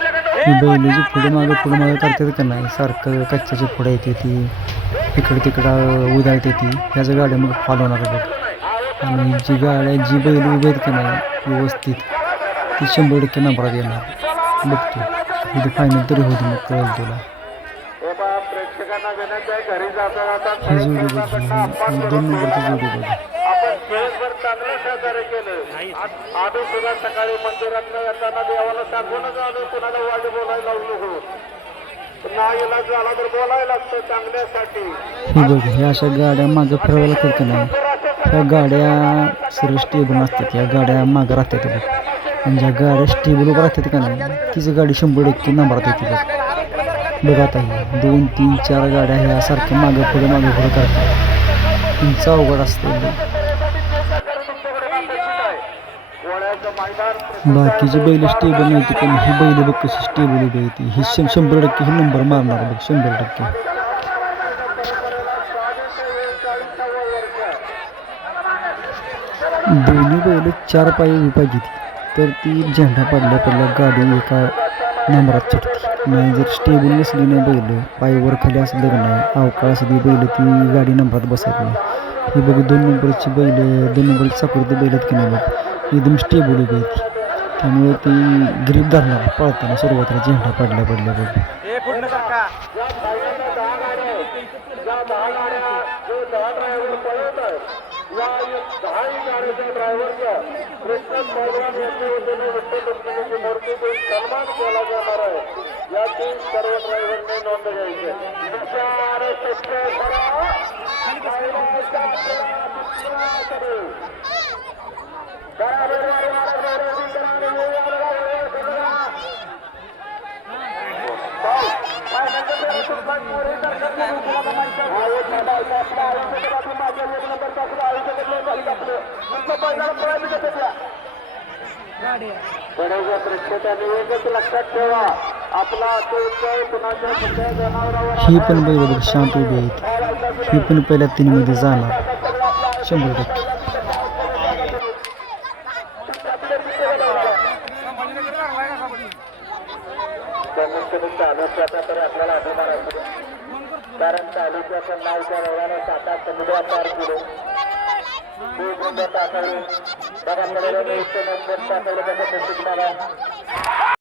बैल जी पुढे मागं पुढे मागं करतात का नाही? सारखं कच्च्याची पुढे येते ती. इकडे तिकडं उदाळते ती. ह्याच गाड्या मग फॉलो होणार बघ. आणि जी गाड्या जी बैल उभी आहेत का नाही व्यवस्थित ती शंभर टक्के नंबरात येणार. बघतो. इथे फायनल तरी होती मग कळेल तुला. प्रेक्षकांना विनंती आहे. घरी जाता जाता जोडी बघ दोन नंबरची जोडी बघ आपण दिवसभर चांगलं सहकार्य केलं. आज- आम्ही सुद्धा सकाळी मंदिरात येताना देवाला सांगूनच आलो. कुणाला वाट बोलायला लावू नको. ना इलाज झाला तर बोलायला लागतं चांगल्यासाठी. ही बघ ह्या अशा गाड्या मागं फिरवायला करते नाही? ह्या गाड्या सर्व स्टेबल नसतात ह्या गाड्या मागं राहतात आणि ज्या गाड्या स्टेबल राहतात का नाही तिची गाडी शंभर टक्के नंबरात येते बघत आहे दोन तीन चार गाड्या ह्या सारख्या मागं पुढे मागं पुढे करतात. तुमचं अवघड असतं बाकीचे बैल स्टेबल नव्हती पण ही बैल बघ कशी स्टेबल उभी आहे ती ही शं शंभर टक्के ही नंबर मारणार बघ शंभर टक्के. दोन्ही बैल चार पायी उभी पाहिजे ती तर ती झेंडा पडल्या पडल्या गाडी एका नंबरात चढते नाही जर स्टेबल नसली नाही बैल पायवर खाली असलं का नाही अवकाळ असली बैल ती गाडी नंबरात बसत नाही. ही बघ दोन नंबरची बैल दोन नंबरची चाकरीची बैलात की नाही बघ. एकदम स्टेबल उभी आहे ती त्यामुळे ती ग्रीप धरणार पळताना सुरुवातीला झेंडा पडल्या पडल्या बघ. या फायनलला विठ्ठल रुक्मिणीची मूर्ती देऊन सन्मान केला जाणार आहे याची सर्व ड्रायव्हरने नोंद घ्यायची विचार सत्य करा, ड्रायव्हरचा पुरा करू. करा, करा. प्रेक्षकांनी एकच लक्षात ठेवा आपला अतिउत्सव कुणाच्या कुठल्या जनावरावर ही पण बैल बघ शांत उभी आहेत. ही पण पहिल्या तीनमध्ये जाणार शंभर टक्के. कारण तालुक्याचं नाव त्या वेळाने साता समुद्रात पार केलं. खूप टाकावे Bapak Kapolri Indonesia nomor 1 Bapak Kapolri